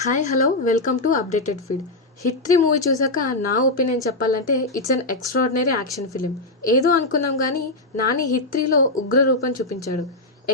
Hi hello welcome to updated feed. Hit 3 movie చూసాక నా opinion చెప్పాలంటే it's an extraordinary action film. ఏదో అనుకున్నాం కానీ నాని హిట్ 3లో ఉగ్ర రూపం చూపించాడు.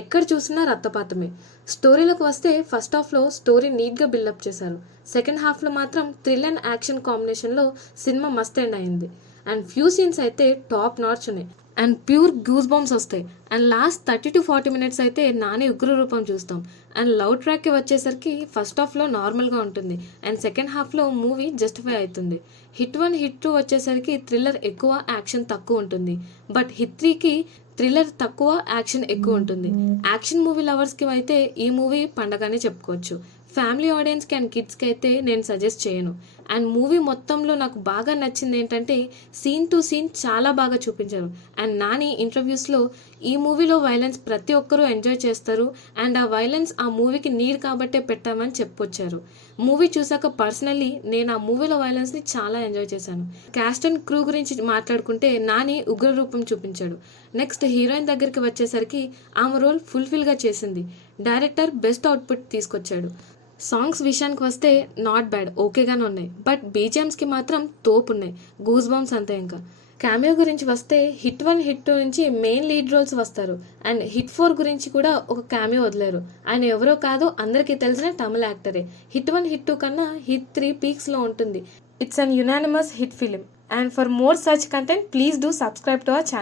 ఎక్కడ చూసినా రక్తపాతమే. స్టోరీలోకి వస్తే ఫస్ట్ హాఫ్లో స్టోరీ నీట్గా బిల్డప్ చేశారు. సెకండ్ హాఫ్లో మాత్రం థ్రిల్ అండ్ యాక్షన్ కాంబినేషన్లో సినిమా మస్త్ ఎండ్ అయింది. అండ్ ఫ్యూ సీన్స్ అయితే టాప్ నార్చ్ ఉన్నాయి అండ్ ప్యూర్ గూస్ బాంబ్స్ వస్తాయి. అండ్ లాస్ట్ 30 to 40 minutes అయితే నాని ఉగ్ర రూపం చూస్తాం. అండ్ లవ్ ట్రాక్కి వచ్చేసరికి ఫస్ట్ హాఫ్లో నార్మల్గా ఉంటుంది అండ్ సెకండ్ హాఫ్లో మూవీ జస్టిఫై అవుతుంది. హిట్ 1 హిట్ 2 వచ్చేసరికి థ్రిల్లర్ ఎక్కువ, యాక్షన్ తక్కువ ఉంటుంది. బట్ హిట్ 3కి థ్రిల్లర్ తక్కువ, యాక్షన్ ఎక్కువ ఉంటుంది. యాక్షన్ మూవీ లవర్స్కి అయితే ఈ మూవీ పండగనే చెప్పుకోవచ్చు. ఫ్యామిలీ ఆడియన్స్కి అండ్ కిడ్స్కి అయితే నేను సజెస్ట్ చేయను. అండ్ మూవీ మొత్తంలో నాకు బాగా నచ్చింది ఏంటంటే సీన్ టు సీన్ చాలా బాగా చూపించారు. అండ్ నాని ఇంటర్వ్యూస్లో ఈ మూవీలో వైలెన్స్ ప్రతి ఒక్కరూ ఎంజాయ్ చేస్తారు అండ్ ఆ వైలెన్స్ ఆ మూవీకి నీడ్ కాబట్టే పెట్టామని చెప్పొచ్చారు. మూవీ చూసాక పర్సనల్లీ నేను ఆ మూవీలో వైలెన్స్ని చాలా ఎంజాయ్ చేశాను. క్యాస్ట్ అండ్ క్రూ గురించి మాట్లాడుకుంటే నాని ఉగ్ర రూపం చూపించాడు. నెక్స్ట్ హీరోయిన్ దగ్గరికి వచ్చేసరికి ఆమె రోల్ ఫుల్ఫిల్గా చేసింది. డైరెక్టర్ బెస్ట్ అవుట్పుట్ తీసుకొచ్చాడు. సాంగ్స్ విషయానికి వస్తే నాట్ బ్యాడ్, ఓకేగానే ఉన్నాయి. బట్ బీజిఎమ్స్కి మాత్రం తోపు ఉన్నాయి, గూస్ బాంబ్స్ అంతే. ఇంకా క్యామియో గురించి వస్తే హిట్ 1 హిట్ 2 నుంచి మెయిన్ లీడ్ రోల్స్ వస్తారు అండ్ హిట్ 4 గురించి కూడా ఒక క్యామియో వదిలేరు. ఆయన ఎవరో కాదు, అందరికీ తెలిసిన తమిళ యాక్టరే. హిట్ 1 హిట్ 2 కన్నా హిట్ 3 పీక్స్లో ఉంటుంది. It's an unanimous hit film. And for more such content please do subscribe to our channel.